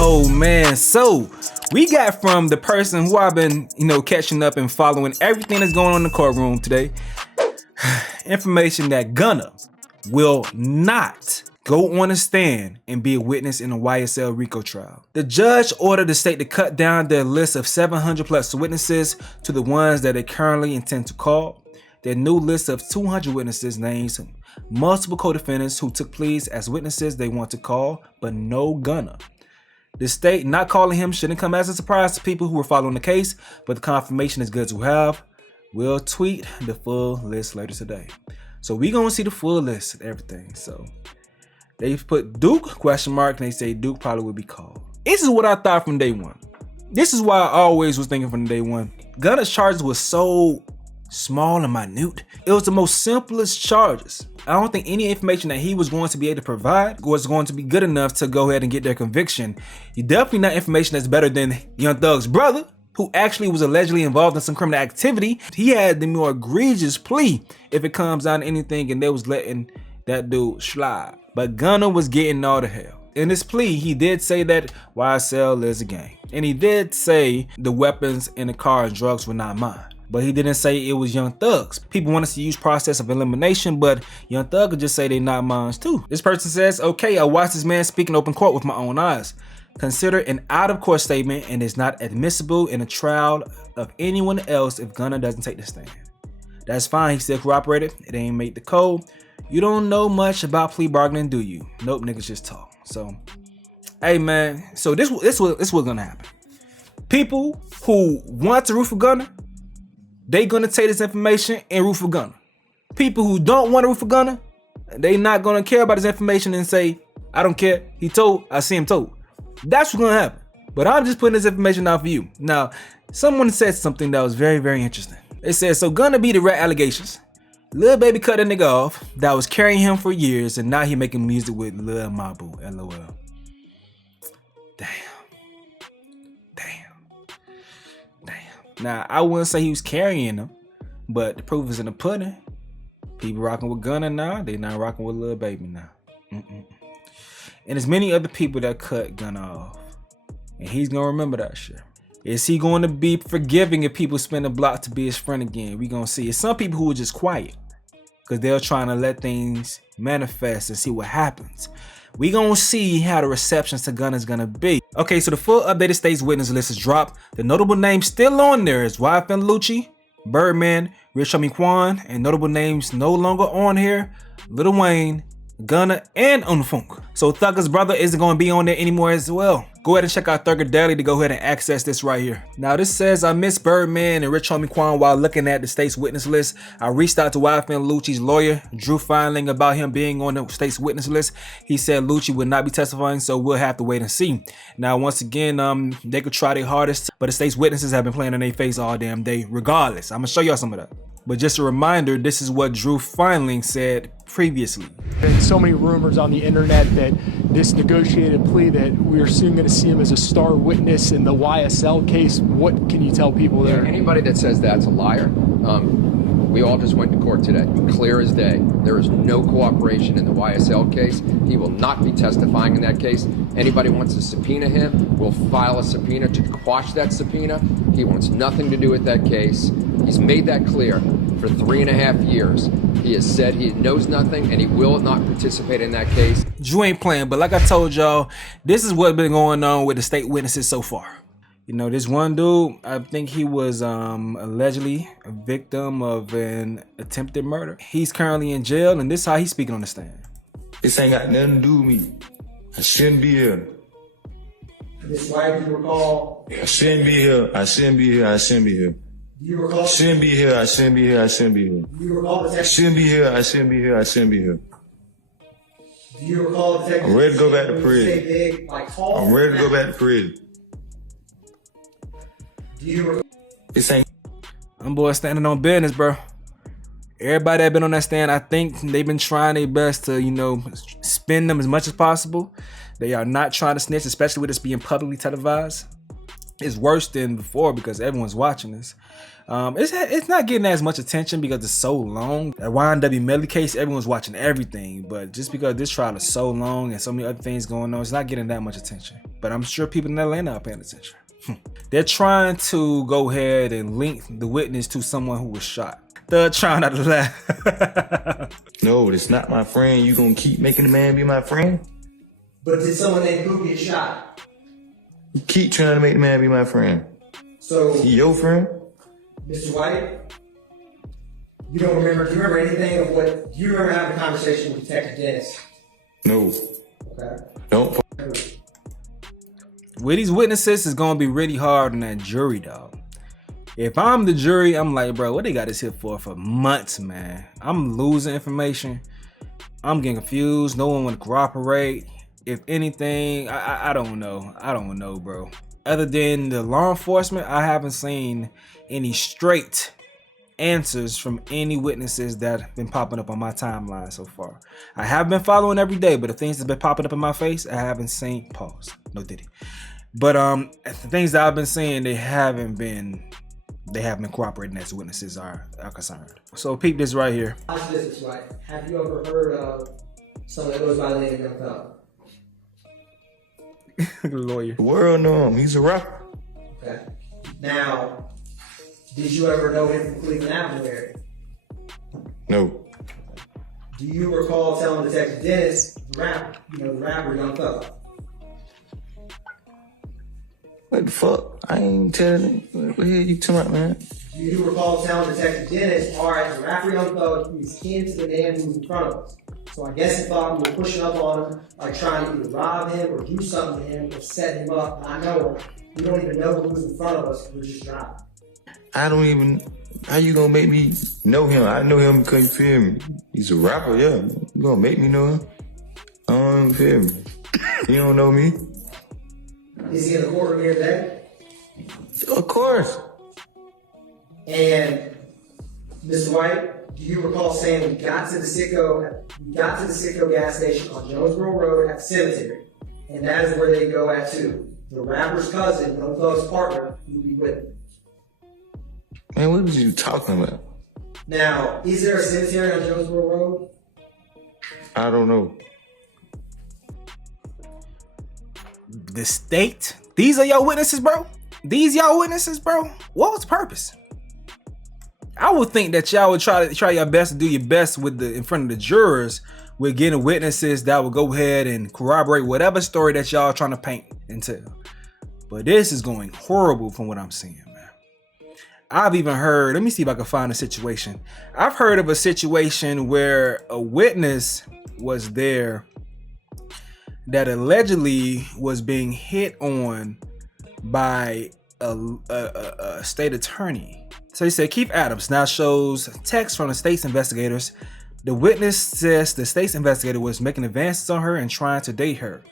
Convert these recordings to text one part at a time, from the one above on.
Oh man, so we got from the person who I've been, catching up and following everything that's going on in the courtroom today, information that Gunna will not go on a stand and be a witness in a YSL Rico trial. The judge ordered the state to cut down their list of 700 plus witnesses to the ones that they currently intend to call. Their new list of 200 witnesses names multiple co-defendants who took pleas as witnesses they want to call, but no Gunna. The state not calling him shouldn't come as a surprise to people who are following the case, but the confirmation is good to have. We'll tweet the full list later today. So we gonna see the full list of everything. So they've put Duke ? And they say Duke probably will be called. This is what I thought from day one. This is why I always was thinking from day one. Gunna's charges was so small and minute. It was the most simplest charges. I don't think any information that he was going to be able to provide was going to be good enough to go ahead and get their conviction. Definitely not information that's better than Young Thug's brother, who actually was allegedly involved in some criminal activity. He had the more egregious plea if it comes down to anything, and they was letting that dude slide. But Gunna was getting all the hell. In his plea, he did say that YSL is a gang. And he did say the weapons in the car and drugs were not mine. But he didn't say it was Young Thug's. People want us to use process of elimination, but Young Thug could just say they not mine too. This person says, okay, I watched this man speak in open court with my own eyes. Consider an out-of-court statement and is not admissible in a trial of anyone else if Gunna doesn't take the stand. That's fine, he still cooperated. It ain't make the code. You don't know much about plea bargaining, do you? Nope, niggas just talk. So, hey man, so this what's gonna happen. People who want to root for Gunna, they gonna take this information and root for Gunna. People who don't want to root for Gunna, they not gonna care about this information and say, I don't care, he told, I see him told. That's what's gonna happen. But I'm just putting this information out for you. Now, someone said something that was very, very interesting. It says, so Gunna beat the rat allegations. Lil Baby cut a nigga off that was carrying him for years, and now he making music with Lil Mabu, LOL. Damn. Now, I wouldn't say he was carrying them, but the proof is in the pudding. People rocking with Gunna now, they not rocking with Lil Baby now. And there's many other people that cut Gunna off, and he's gonna remember that shit. Is he going to be forgiving if people spin the block to be his friend again? We gonna see. It's some people who are just quiet because they're trying to let things manifest and see what happens. We gonna see how the reception to Gunna is gonna be. Okay, so the full updated state's witness list is dropped. The notable names still on there is YSL Lucci, Birdman, Rico, and notable names no longer on here: Lil Wayne, Gunna, and Unfunk. So Thugger's brother isn't gonna be on there anymore as well. Go ahead and check out Thugger Daily to go ahead and access this right here. Now this says, I miss Birdman and Rico while looking at the state's witness list. I reached out to YSL Lucci's lawyer, Drew Feinling, about him being on the state's witness list. He said Lucci would not be testifying, so we'll have to wait and see. Now once again, they could try their hardest, but the state's witnesses have been playing in their face all damn day regardless. I'm gonna show y'all some of that. But just a reminder, this is what Drew Feinling said previously. There's so many rumors on the internet that this negotiated plea that we're soon going to see him as a star witness in the YSL case. What can you tell people there? Anybody that says that's a liar. We all just went to court today, clear as day. There is no cooperation in the YSL case. He will not be testifying in that case. Anybody wants to subpoena him, we'll file a subpoena to quash that subpoena. He wants nothing to do with that case. He's made that clear for 3.5 years. He has said he knows nothing and he will not participate in that case. Drew ain't playing, but like I told y'all, this is what's been going on with the state witnesses so far. You know, this one dude, I think he was allegedly a victim of an attempted murder. He's currently in jail, and this is how he's speaking on the stand. This ain't got nothing to do with me. I shouldn't be here. This wife, you recall? I shouldn't be here. I shouldn't be here. I shouldn't be here. Do you recall? Shouldn't be here. I shouldn't be here. I shouldn't be here. Do you recall the text? Shouldn't be here. I shouldn't be here. I shouldn't be here. Do you recall the text? I'm ready to go back to prison. Big, like tall? I'm ready to go back to prison. Do you recall? This ain't. Them boys standing on business, bro. Everybody that been on that stand, I think they've been trying their best to, spin them as much as possible. They are not trying to snitch, especially with this being publicly televised. it's worse than before because everyone's watching this. It's not getting as much attention because it's so long. That YNW Melly case, everyone's watching everything, but just because this trial is so long and so many other things going on, it's not getting that much attention. But I'm sure people in Atlanta are paying attention. They're trying to go ahead and link the witness to someone who was shot. They're trying not to laugh. No, it's not my friend. You gonna keep making the man be my friend? But did someone named who get shot? You keep trying to make the man be my friend. So, He your friend? Mr. White, you don't remember? Do you remember anything of what? Do you remember having a conversation with Detective Dennis? No. Okay. Don't. With these witnesses, it's gonna be really hard on that jury, dog. If I'm the jury, I'm like, bro, what they got this here for months, man? I'm losing information. I'm getting confused. No one want to cooperate. If anything, I don't know. I don't know, bro. Other than the law enforcement, I haven't seen any straight answers from any witnesses that have been popping up on my timeline so far. I have been following every day, but the things that's been popping up in my face, I haven't seen. Pause. No diddy. But the things that I've been seeing, they haven't been cooperating as witnesses are concerned. So peep this right here. Watch this, Mr. White. Have you ever heard of someone that goes by the name of Young Thug? Lawyer. The world know him. He's a rapper. Okay. Now, did you ever know him from Cleveland Avenue area? No. Do you recall telling Detective Dennis, the rapper Young Thug? What the fuck? I ain't telling you. What the hell you talking about, man? Do you recall telling Detective Dennis, all right, the rapper Young Thug, he's kin to the man who's in front of us. So I guess he thought we were pushing up on him, like trying to either rob him or do something to him or set him up. And I know him. We don't even know who's in front of us. We're just driving. I don't even. How you gonna make me know him? I know him because you feel me. He's a rapper, yeah. You gonna make me know him? I don't feel me. You don't know me? Is he in the courtroom here today? Of course. And Mr. White, do you recall saying we got to the Citgo gas station on Jonesboro Road at the cemetery, and that is where they go at too. The rapper's cousin, Young Thug's partner, will be with him. Man, what was you talking about? Now, is there a cemetery on Jonesboro Road? I don't know. The state? These are your witnesses, bro? These y'all witnesses, bro? What was the purpose? I would think that y'all would try your best to do your best with in front of the jurors with getting witnesses that will go ahead and corroborate whatever story that y'all trying to paint and tell. But this is going horrible from what I'm seeing, man. I've even heard, let me see if I can find a situation. I've heard of a situation where a witness was there that allegedly was being hit on by a state attorney. So he said, Keith Adams now shows text from the state's investigators. The witness says the state's investigator was making advances on her and trying to date her.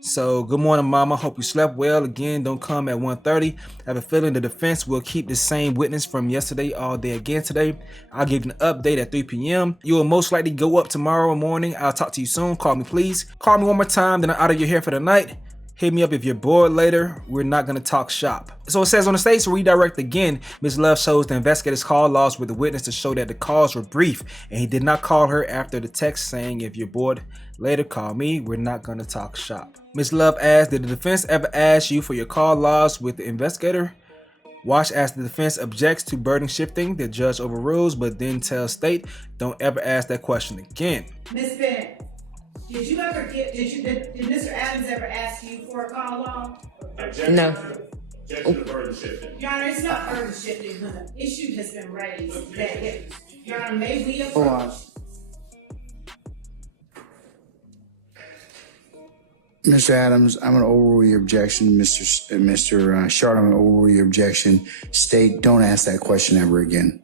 So, good morning, mama. Hope you slept well. Again, don't come at 1:30. I have a feeling the defense will keep the same witness from yesterday all day again today. I'll give you an update at 3 p.m. You will most likely go up tomorrow morning. I'll talk to you soon. Call me, please. Call me one more time, then I'm out of your hair for the night. Hit me up if you're bored later. We're not going to talk shop. So it says on the state's redirect again, Ms. Love shows the investigators call logs with the witness to show that the calls were brief and he did not call her after the text saying, if you're bored later, call me. We're not going to talk shop. Ms. Love asked, did the defense ever ask you for your call logs with the investigator? Wash asked the defense objects to burden shifting. The judge overrules, but then tells state, don't ever ask that question again. Ms. Bennett, did Mr. Adams ever ask you for a call log? No. Objection to burden shifting. Your Honor, it's not burden shifting. The issue has been raised. Your Honor, may we approach? Mr. Adams, I'm going to overrule your objection. Mr. Shard, I'm going to overrule your objection. State, don't ask that question ever again.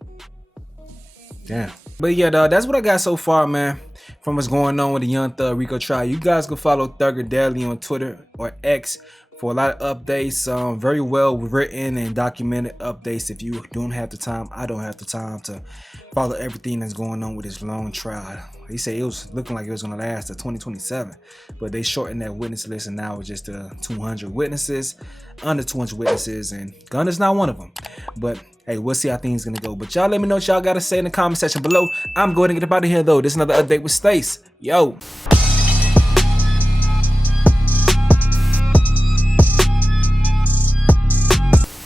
Yeah. But yeah, dog, that's what I got so far, man, from what's going on with the Young Thug Rico trial. You guys can follow Thugger Daily on Twitter or X for a lot of updates, very well written and documented updates. If you don't have the time, I don't have the time to follow everything that's going on with this long trial. He said it was looking like it was going to last to 2027, but they shortened that witness list, and now it's just 200 witnesses, under 200 witnesses, and Gunna's not one of them. But hey, we'll see how things gonna go. But y'all let me know what y'all gotta say in the comment section below. I'm going to get up out of here though. This is another update with Stace. Yo.